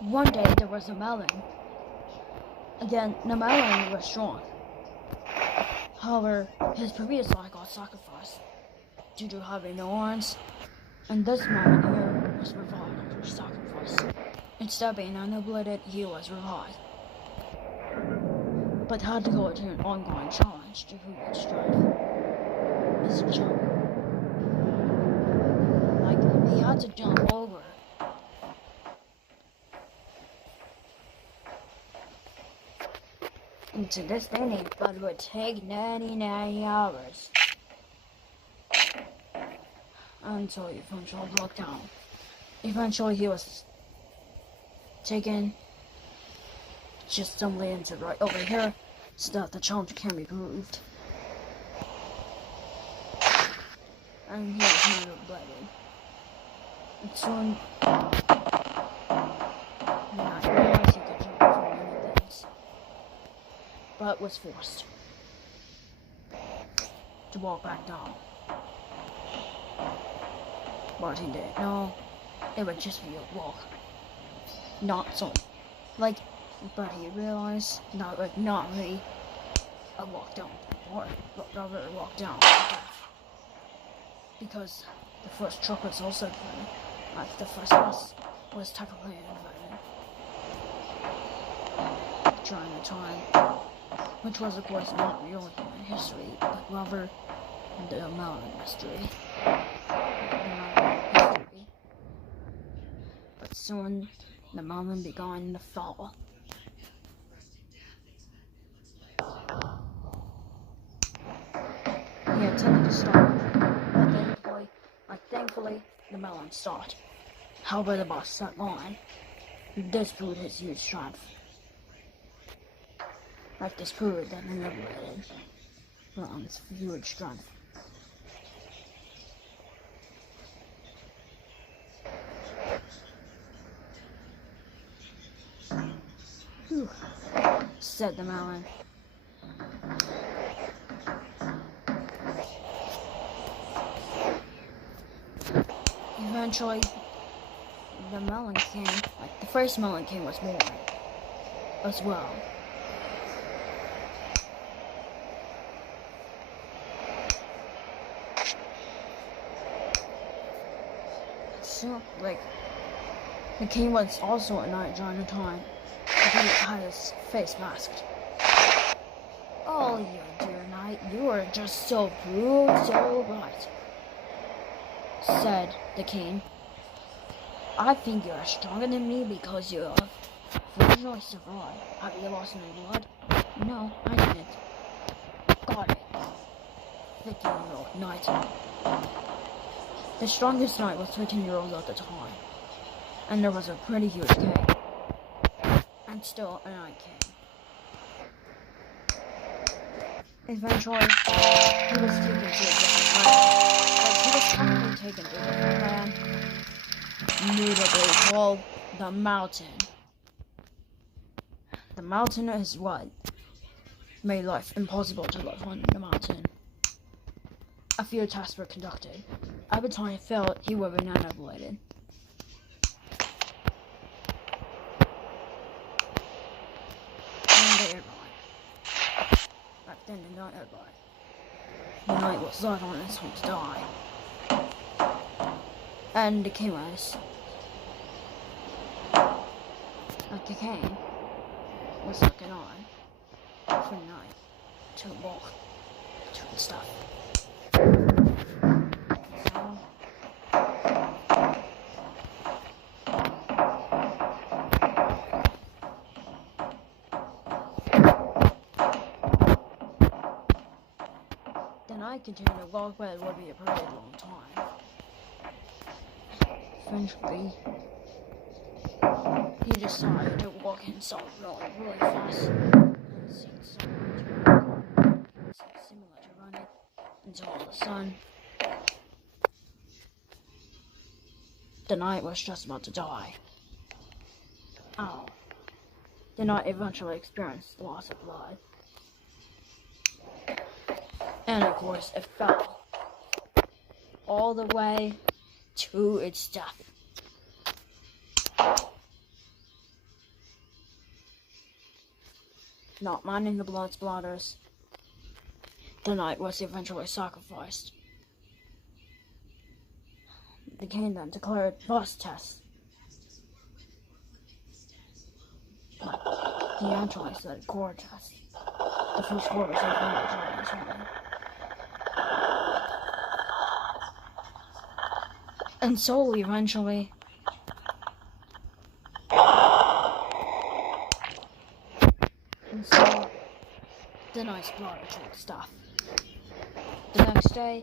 One day there was a melon. Again, the melon was strong. However, his previous life got sacrificed due to having no arms, and this melon here was revived after sacrifice. Instead of being annihilated, he was revived, but had to go through an ongoing challenge to prove its strength. His jump. Like, he had to jump over. And to this day, it would take 99 hours until he eventually broke down. Eventually, he was taken just simply into right over here so that the challenge can be proved. And he was never blooded. And soon, I realized he could jump from many things, but was forced to walk back down. But he didn't know it would just be a walk, not so, but he realized not really a walk down, or not really a walk down, because the first truck was also inverted. Like, the first bus was technically inverted during the time, which was of course not real human history, but rather the Melon mystery. But soon the Melon began to fall. He attempted to stop, but thankfully, the Melon stopped. However, the bus stuck on. This proved his huge strength. This proved that he liberated Melon's huge strength. Whew, said the Melon. Eventually, the Melon King, the first Melon King, was born as well. So, the king was also at night during the time. He had his face masked. Oh, you dear knight, you are just so brute, so right, said the king. I think you are stronger than me because you have fortunately survived. Have you lost any blood? No, I didn't. Got it. 15-year-old knight. The strongest knight was 13-year-old at the time, and there was a pretty huge king, and still a knight king. Eventually, he was taken to a different land. He was technically taken to a different land, notably called the Mountain. The Mountain is what made life impossible to live on the mountain. A few tests were conducted. Every time he failed, he would be annihilated. And they died. Back then, the knight had died. The knight was not on his way to die. And the king was. The king was looking on for the knight to walk to and stuff. I continued to walk, but it would be a pretty long time. Eventually, he decided to walk himself really fast and seemed similar to running until all of a sudden, the knight was just about to die. Ow. The knight eventually experienced loss of blood. And of course, it fell all the way to its death. not minding the blood splatters. The knight was eventually sacrificed. The king then declared boss test. He actually said core test. The first core was eventually. And so eventually, the nice blotter took stuff. The next day,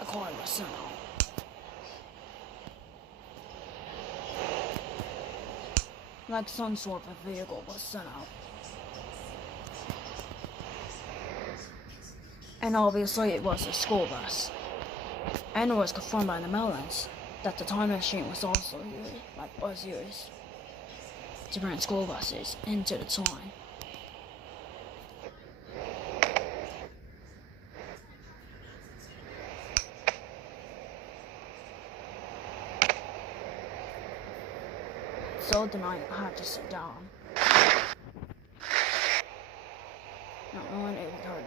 a car was sent home. Like some sort of vehicle was sent out. And obviously it was a school bus. And it was confirmed by the Melons that the time machine was also used to bring school buses into the time. So the knight had to sit down. Not knowing it would hurt.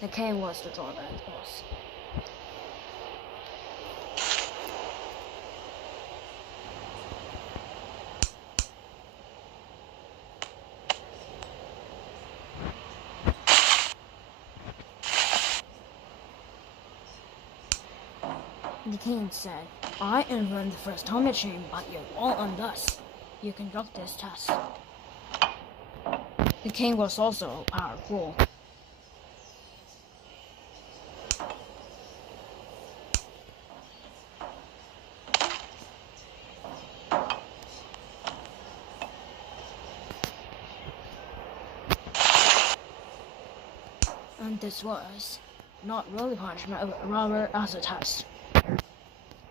The king was the drawback boss. The king said, I invented the first time machine, but you're all on thus. You conduct this test. The king was also powerful. And this was not really punishment, but rather as a test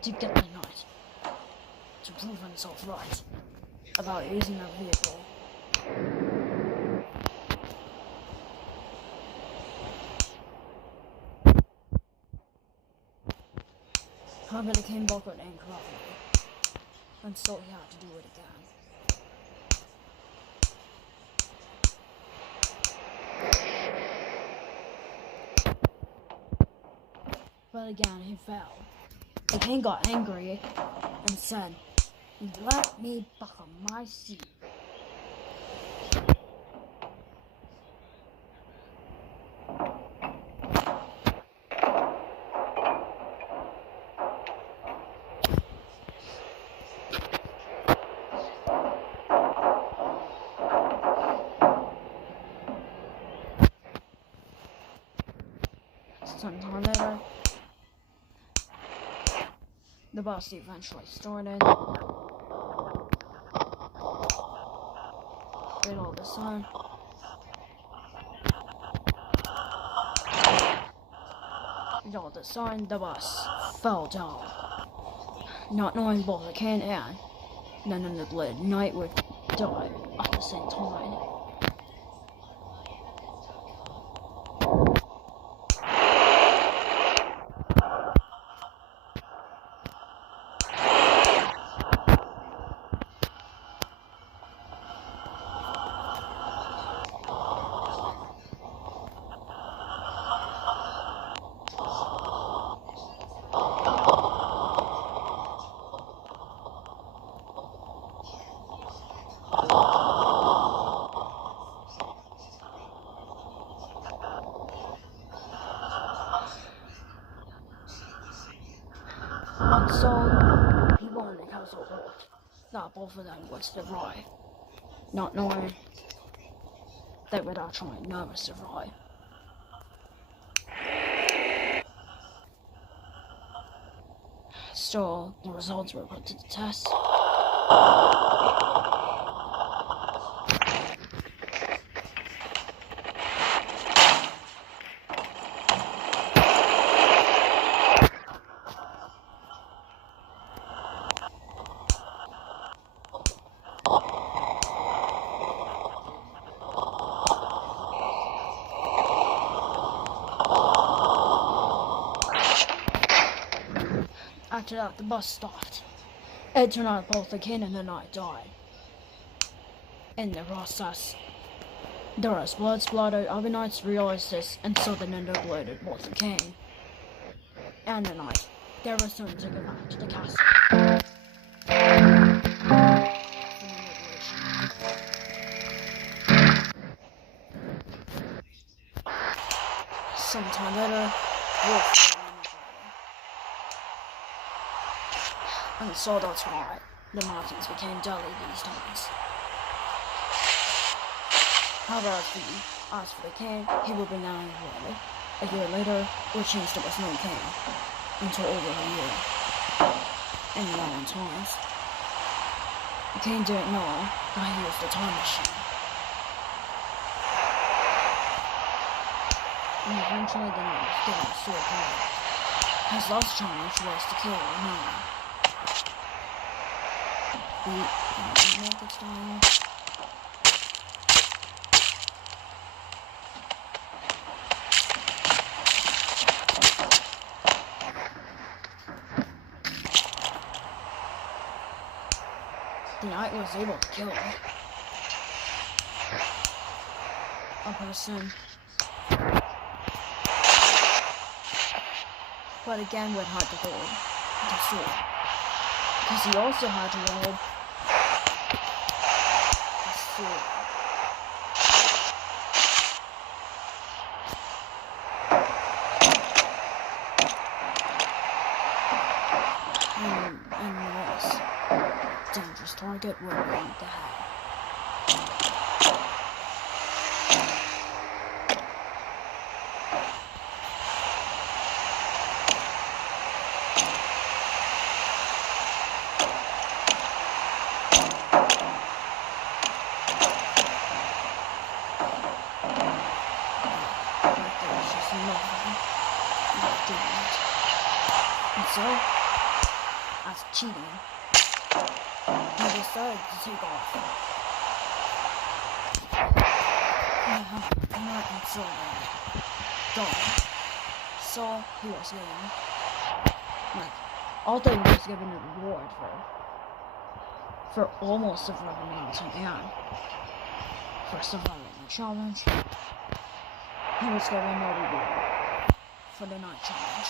to get the knight to prove himself right about using a vehicle. However, the king buckled incorrectly, and so he had to do it again. But again, he fell. The king got angry and said, let me buckle my seat. Sometime later, the bus eventually started. Did all the sun. Did all the sun, the bus fell down. Not knowing both the king and none of the knight would die at the same time. And so, people in the castle hoped that both of them would survive, not knowing they would actually never survive. Still, the results were put to the test. After that, the bus stopped. It turned out both the king and the knight died. In the process, there was blood splattered. Other knights realized this, and so they interpolated both the king and the knight. They were soon to go back to the castle. Sometime later, Wolf and so that's why the mountains became deadly these times. However, as for the king, he would be now in a year later, which means there was no king until over a year. In the modern times, the king didn't know that he was the time machine. And eventually the knight was given a sword blade. His last challenge was to kill Melon. The naked style. The knight was able to kill a person, but again would have to hold the sword, because he also had to hold a sword. And this dangerous target would be the head. And so, as cheating, he decided to take off. Not until dawn. So he was given, although he was given a reward for almost surviving the mountain and for surviving the challenge, he was given no reward for the night challenge.